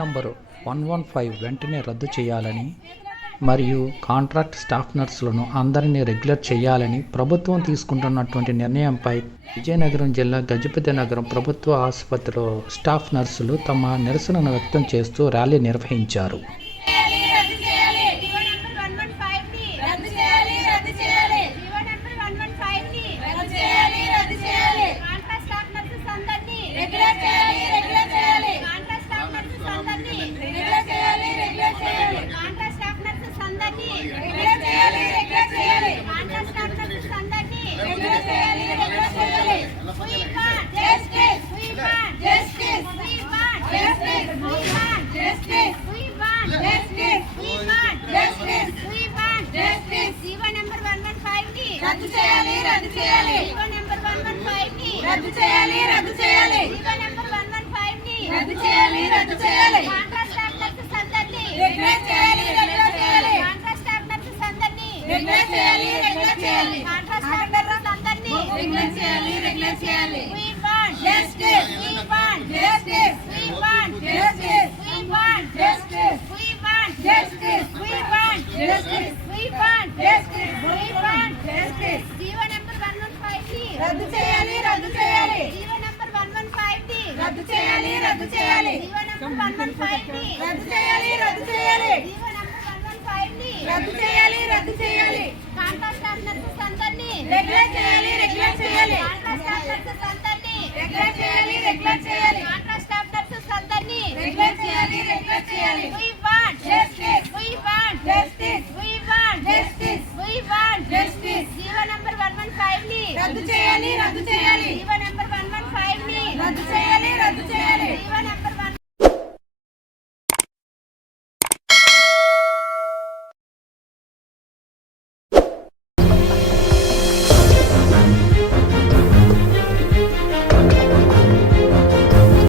Number 115 వెంటనే రద్దు చేయాలని మరియు కాంట్రాక్ట్ స్టాఫ్ నర్సులను అందరినీ రెగ్యులర్ చేయాలని ప్రభుత్వం తీసుకుంటున్నటువంటి నిర్ణయంపై విజయనగరం జిల్లా గజపతి నగరం ప్రభుత్వ ఆసుపత్రిలో స్టాఫ్ నర్సులు తమ నిరసనను వ్యక్తం చేస్తూ ర్యాలీ నిర్వహించారు. రద్దు చేయాలి రద్దు చేయాలి జీవో నెంబర్ 115 ని రద్దు చేయాలి రద్దు చేయాలి జీవో నెంబర్ 115 ని రద్దు చేయాలి రద్దు చేయాలి కాంట్రాక్ట్ స్టాఫ్ నర్సెస్ అందరినీ రెగ్యులర్ చేయాలి రెగ్యులర్ చేయాలి కాంట్రాక్ట్ స్టాఫ్ నర్సెస్ అందరినీ రెగ్యులర్ చేయాలి రెగ్యులర్ చేయాలి కాంట్రాక్ట్ స్టాఫ్ నర్సెస్ అందరినీ రెగ్యులర్ చేయాలి రెగ్యులర్ చేయాలి we want justice we want justice we want justice we want justice we want justice we want justice we want justice we want justice GO number 115 ని రద్దు చేయాలి రద్దు చేయాలి GO number 115 ని రద్దు చేయాలి రద్దు చేయాలి జీవో నెంబర్ 115 ని రద్దు చేయాలి రద్దు చేయాలి జీవో నెంబర్ 115 ని రద్దు చేయాలి రద్దు చేయాలి కాంట్రాక్ట్ స్టాఫ్ నర్సెస్ అందరినీ రెగ్యులర్ చేయాలి రెగ్యులర్ చేయాలి కాంట్రాక్ట్ స్టాఫ్ నర్సెస్ అందరినీ రెగ్యులర్ చేయాలి రెగ్యులర్ చేయాలి కాంట్రాక్ట్ స్టాఫ్ నర్సెస్ అందరినీ రెగ్యులర్ చేయాలి రెగ్యులర్ చేయాలి we want justice we want justice we want justice we want justice GO number 115 ని రద్దు చేయాలి రద్దు చేయాలి జీవో నెంబర్ 115 ని రద్దు